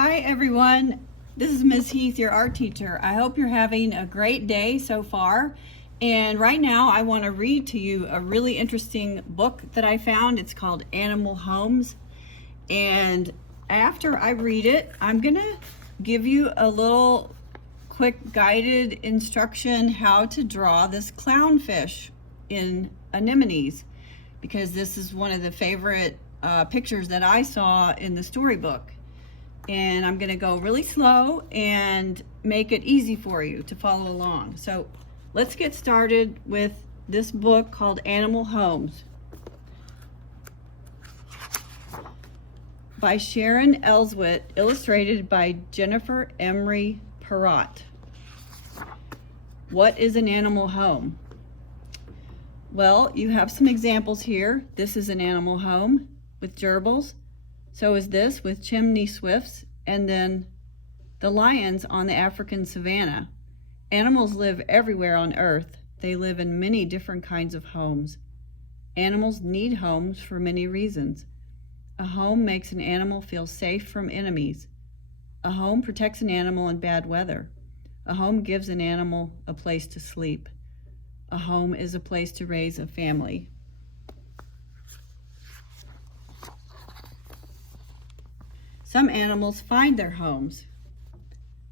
Hi everyone, this is Ms. Heath, your art teacher. I hope you're having a great day so far. And right now I want to read to you a really interesting book that I found. It's called Animal Homes. And after I read it, I'm going to give you a little quick guided instruction how to draw this clownfish in anemones, because this is one of the favorite pictures that I saw in the storybook. And I'm going to go really slow and make it easy for you to follow along. So let's get started with this book called Animal Homes by Sharon Ellsworth, illustrated by Jennifer Emery Perrott. What is an animal home? Well, you have some examples here. This is an animal home with gerbils. So is this with chimney swifts, and then the lions on the African savanna. Animals live everywhere on Earth. They live in many different kinds of homes. Animals need homes for many reasons. A home makes an animal feel safe from enemies. A home protects an animal in bad weather. A home gives an animal a place to sleep. A home is a place to raise a family. Some animals find their homes.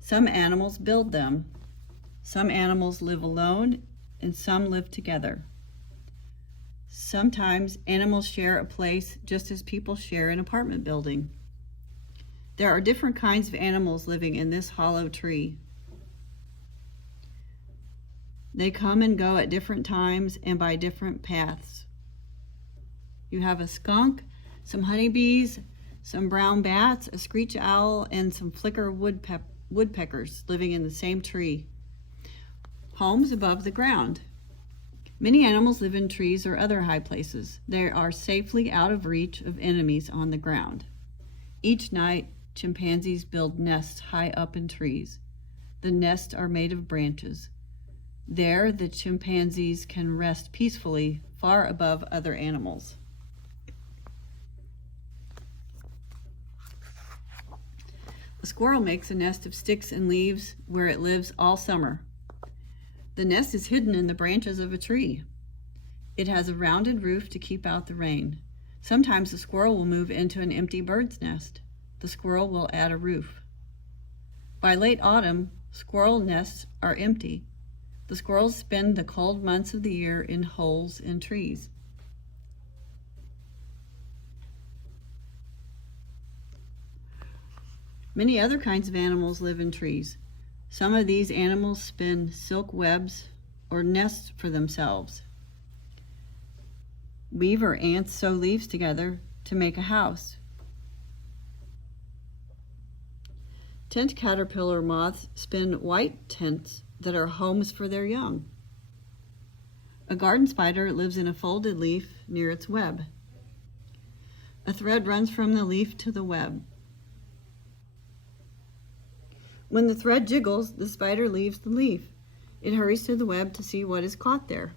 Some animals build them. Some animals live alone, and some live together. Sometimes animals share a place just as people share an apartment building. There are different kinds of animals living in this hollow tree. They come and go at different times and by different paths. You have a skunk, some honeybees, some brown bats, a screech owl, and some flicker woodpeckers living in the same tree. Homes above the ground. Many animals live in trees or other high places. They are safely out of reach of enemies on the ground. Each night, chimpanzees build nests high up in trees. The nests are made of branches. There, the chimpanzees can rest peacefully far above other animals. A squirrel makes a nest of sticks and leaves where it lives all summer. The nest is hidden in the branches of a tree. It has a rounded roof to keep out the rain. Sometimes the squirrel will move into an empty bird's nest. The squirrel will add a roof. By late autumn, squirrel nests are empty. The squirrels spend the cold months of the year in holes in trees. Many other kinds of animals live in trees. Some of these animals spin silk webs or nests for themselves. Weaver ants sew leaves together to make a house. Tent caterpillar moths spin white tents that are homes for their young. A garden spider lives in a folded leaf near its web. A thread runs from the leaf to the web. When the thread jiggles, the spider leaves the leaf. It hurries to the web to see what is caught there.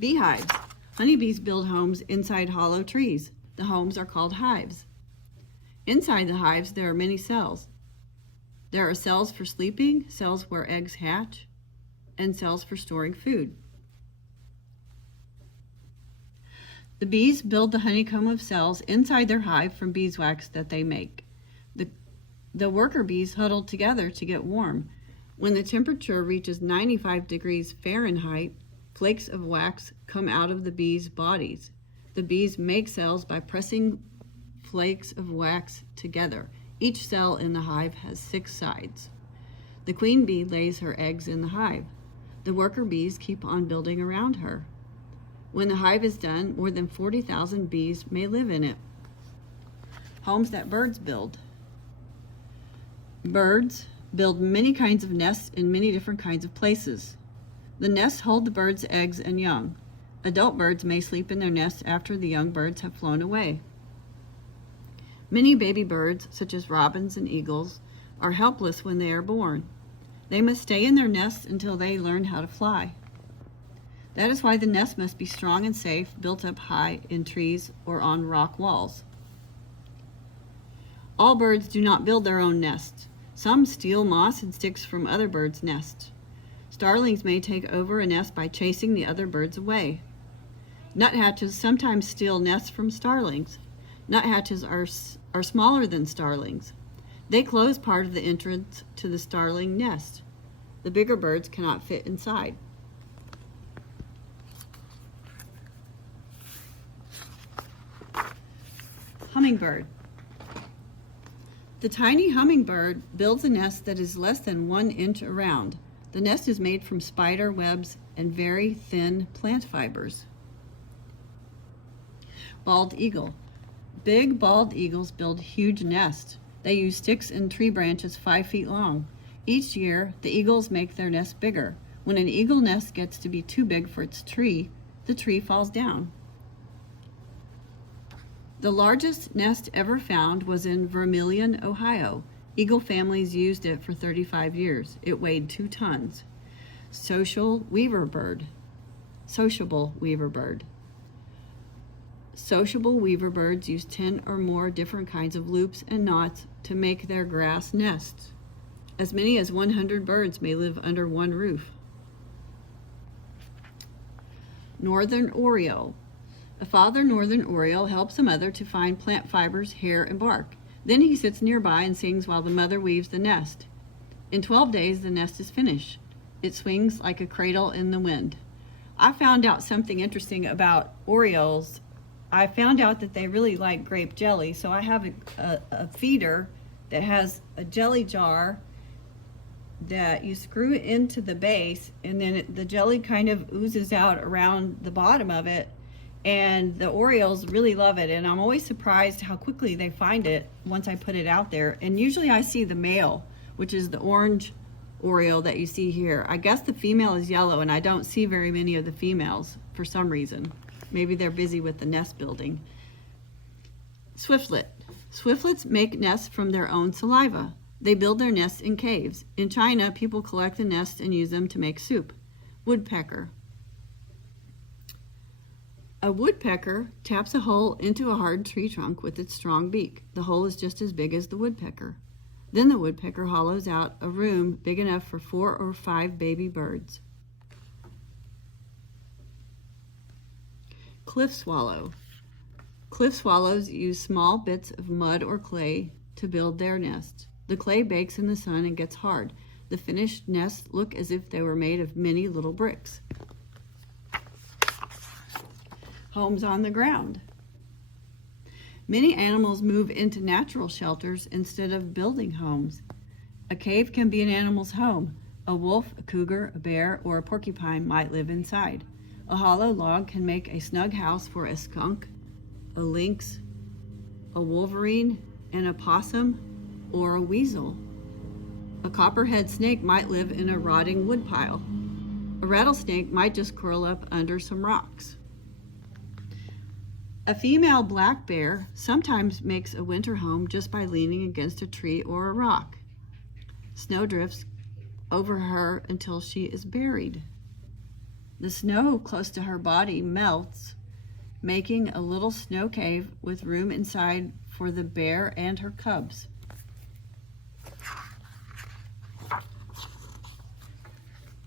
Beehives. Honeybees build homes inside hollow trees. The homes are called hives. Inside the hives, there are many cells. There are cells for sleeping, cells where eggs hatch, and cells for storing food. The bees build the honeycomb of cells inside their hive from beeswax that they make. The worker bees huddle together to get warm. When the temperature reaches 95 degrees Fahrenheit, flakes of wax come out of the bees' bodies. The bees make cells by pressing flakes of wax together. Each cell in the hive has 6 sides. The queen bee lays her eggs in the hive. The worker bees keep on building around her. When the hive is done, more than 40,000 bees may live in it. Homes that birds build. Birds build many kinds of nests in many different kinds of places. The nests hold the birds' eggs and young. Adult birds may sleep in their nests after the young birds have flown away. Many baby birds, such as robins and eagles, are helpless when they are born. They must stay in their nests until they learn how to fly. That is why the nest must be strong and safe, built up high in trees or on rock walls. All birds do not build their own nests. Some steal moss and sticks from other birds' nests. Starlings may take over a nest by chasing the other birds away. Nuthatches sometimes steal nests from starlings. Nuthatches are smaller than starlings. They close part of the entrance to the starling nest. The bigger birds cannot fit inside. Hummingbird. The tiny hummingbird builds a nest that is less than 1 inch around. The nest is made from spider webs and very thin plant fibers. Bald eagle. Big bald eagles build huge nests. They use sticks and tree branches 5 feet long. Each year, the eagles make their nest bigger. When an eagle nest gets to be too big for its tree, the tree falls down. The largest nest ever found was in Vermilion, Ohio. Eagle families used it for 35 years. It weighed 2 tons. Sociable weaver bird. Sociable weaver birds use 10 or more different kinds of loops and knots to make their grass nests. As many as 100 birds may live under one roof. Northern oriole. A father northern oriole helps a mother to find plant fibers, hair, and bark. Then he sits nearby and sings while the mother weaves the nest. In 12 days, the nest is finished. It swings like a cradle in the wind. I found out something interesting about orioles. I found out that they really like grape jelly, so I have a feeder that has a jelly jar that you screw into the base, and then the jelly kind of oozes out around the bottom of it, and the orioles really love it, and I'm always surprised how quickly they find it once I put it out there. And usually I see the male, which is the orange oriole that you see here. I guess the female is yellow, and I don't see very many of the females for some reason. Maybe they're busy with the nest building. Swiftlet. Swiftlets make nests from their own saliva. They build their nests in caves. In China, people collect the nests and use them to make soup. Woodpecker. A woodpecker taps a hole into a hard tree trunk with its strong beak. The hole is just as big as the woodpecker. Then the woodpecker hollows out a room big enough for 4 or 5 baby birds. Cliff swallow. Cliff swallows use small bits of mud or clay to build their nests. The clay bakes in the sun and gets hard. The finished nests look as if they were made of many little bricks. Homes on the ground. Many animals move into natural shelters instead of building homes. A cave can be an animal's home. A wolf, a cougar, a bear, or a porcupine might live inside. A hollow log can make a snug house for a skunk, a lynx, a wolverine, and a possum, or a weasel. A copperhead snake might live in a rotting woodpile. A rattlesnake might just curl up under some rocks. A female black bear sometimes makes a winter home just by leaning against a tree or a rock. Snow drifts over her until she is buried. The snow close to her body melts, making a little snow cave with room inside for the bear and her cubs.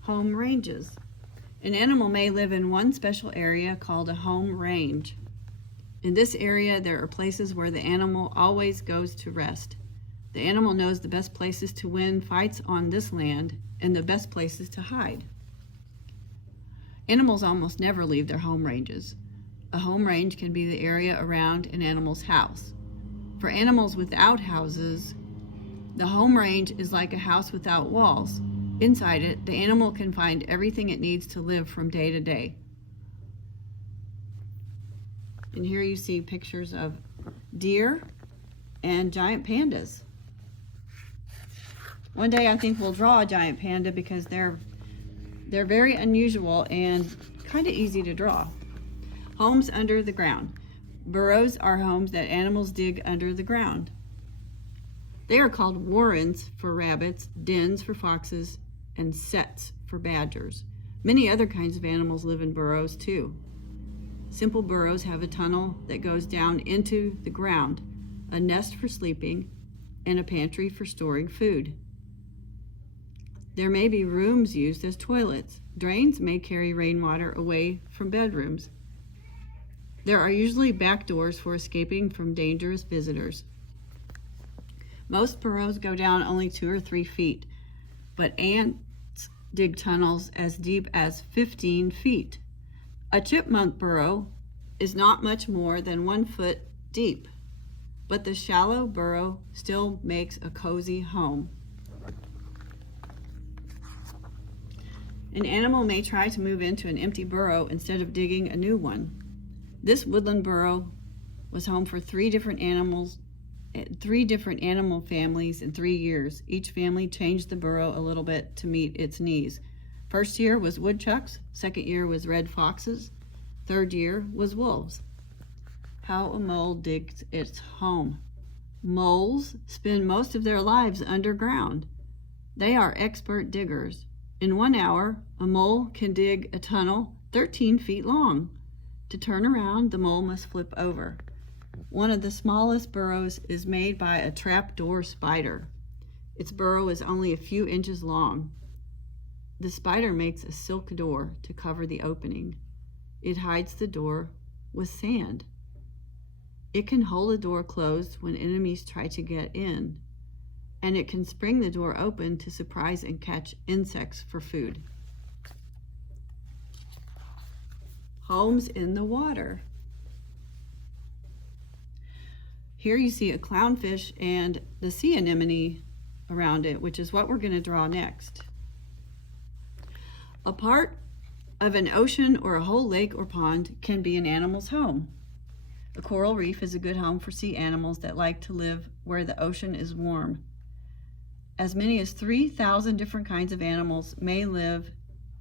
Home ranges. An animal may live in one special area called a home range. In this area, there are places where the animal always goes to rest. The animal knows the best places to win fights on this land and the best places to hide. Animals almost never leave their home ranges. A home range can be the area around an animal's house. For animals without houses, the home range is like a house without walls. Inside it, the animal can find everything it needs to live from day to day. And here you see pictures of deer and giant pandas. One day I think we'll draw a giant panda because they're very unusual and kind of easy to draw. Homes under the ground. Burrows are homes that animals dig under the ground. They are called warrens for rabbits, dens for foxes, and setts for badgers. Many other kinds of animals live in burrows too. Simple burrows have a tunnel that goes down into the ground, a nest for sleeping, and a pantry for storing food. There may be rooms used as toilets. Drains may carry rainwater away from bedrooms. There are usually back doors for escaping from dangerous visitors. Most burrows go down only 2 or 3 feet, but ants dig tunnels as deep as 15 feet. A chipmunk burrow is not much more than 1 foot deep, but the shallow burrow still makes a cozy home. An animal may try to move into an empty burrow instead of digging a new one. This woodland burrow was home for 3 different animal families in 3 years. Each family changed the burrow a little bit to meet its needs. First year was woodchucks, second year was red foxes, third year was wolves. How a mole digs its home. Moles spend most of their lives underground. They are expert diggers. In 1 hour, a mole can dig a tunnel 13 feet long. To turn around, the mole must flip over. One of the smallest burrows is made by a trapdoor spider. Its burrow is only a few inches long. The spider makes a silk door to cover the opening. It hides the door with sand. It can hold the door closed when enemies try to get in, and it can spring the door open to surprise and catch insects for food. Homes in the water. Here you see a clownfish and the sea anemone around it, which is what we're going to draw next. A part of an ocean or a whole lake or pond can be an animal's home. A coral reef is a good home for sea animals that like to live where the ocean is warm. As many as 3,000 different kinds of animals may live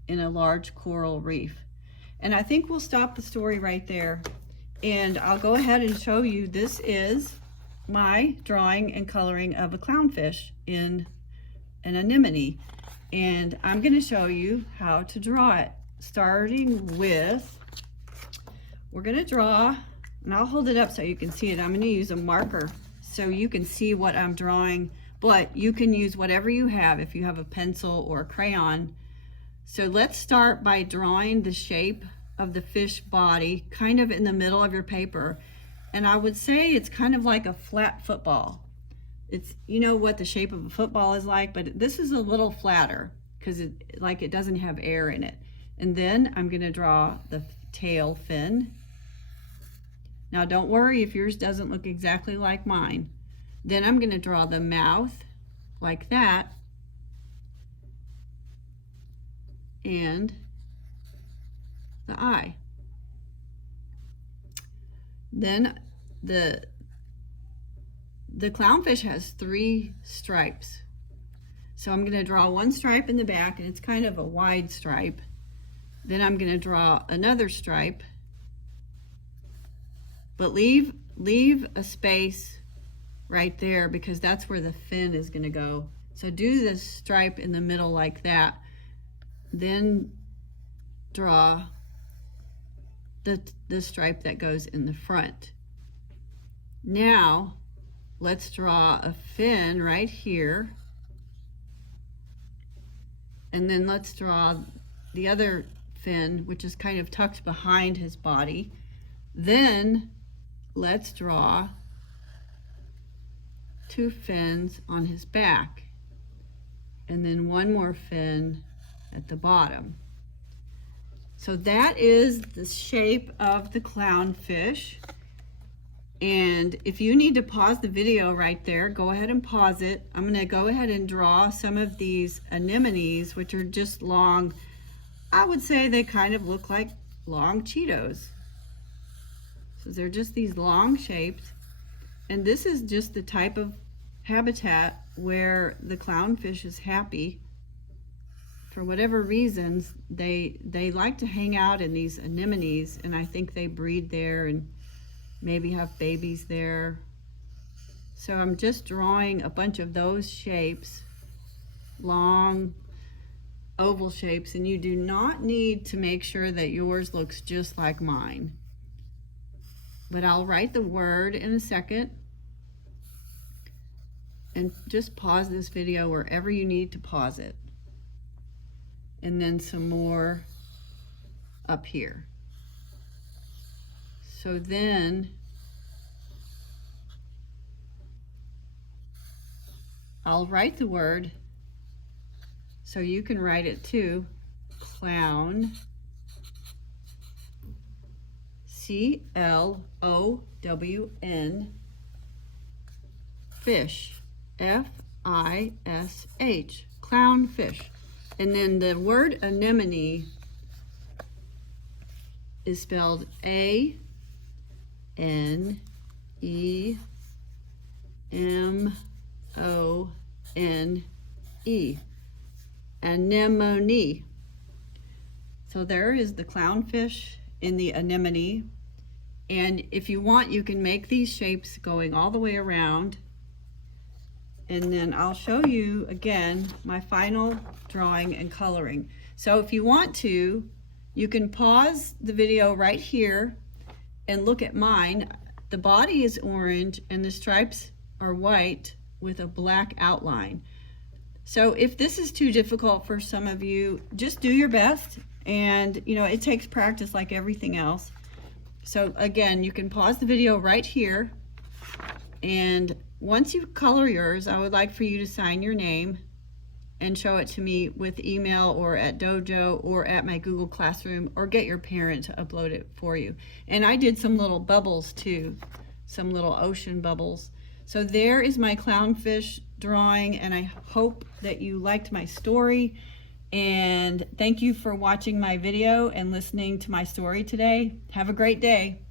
in a large coral reef. And I think we'll stop the story right there. And I'll go ahead and show you, this is my drawing and coloring of a clownfish in an anemone. And I'm going to show you how to draw it. Starting with, we're going to draw, and I'll hold it up so you can see it. I'm going to use a marker so you can see what I'm drawing, but you can use whatever you have if you have a pencil or a crayon. So let's start by drawing the shape of the fish body kind of in the middle of your paper. And I would say it's kind of like a flat football. It's, you know what the shape of a football is like, but this is a little flatter because it doesn't have air in it. And then I'm going to draw the tail fin. Now don't worry if yours doesn't look exactly like mine. Then I'm going to draw the mouth like that, and the eye. Then the clownfish has 3 stripes. So I'm going to draw 1 stripe in the back, and it's kind of a wide stripe. Then I'm going to draw another stripe, but leave a space right there because that's where the fin is going to go. So do the stripe in the middle like that. Then draw the stripe that goes in the front. Now let's draw a fin right here, and then let's draw the other fin, which is kind of tucked behind his body. Then let's draw 2 fins on his back, and then 1 more fin at the bottom. So that is the shape of the clownfish. And if you need to pause the video right there, go ahead and pause it. I'm going to go ahead and draw some of these anemones, which are just long. I would say they kind of look like long Cheetos. So they're just these long shapes. And this is just the type of habitat where the clownfish is happy. For whatever reasons, they like to hang out in these anemones, and I think they breed there and maybe have babies there. So I'm just drawing a bunch of those shapes, long oval shapes, and you do not need to make sure that yours looks just like mine. But I'll write the word in a second. And just pause this video wherever you need to pause it. And then some more up here. So then I'll write the word so you can write it too. Clown. C-L-O-W-N. Fish. F-I-S-H, clownfish. And then the word anemone is spelled A-N-E-M-O-N-E, anemone. So there is the clownfish in the anemone. And if you want, you can make these shapes going all the way around. And then I'll show you again my final drawing and coloring. So if you want to, you can pause the video right here and look at mine. The body is orange and the stripes are white with a black outline. So if this is too difficult for some of you, just do your best. And you know, it takes practice like everything else. So again, you can pause the video right here, and once you color yours, I would like for you to sign your name and show it to me with email or at Dojo or at my Google Classroom, or get your parent to upload it for you. And I did some little bubbles too, some little ocean bubbles. So there is my clownfish drawing, and I hope that you liked my story. And thank you for watching my video and listening to my story today. Have a great day.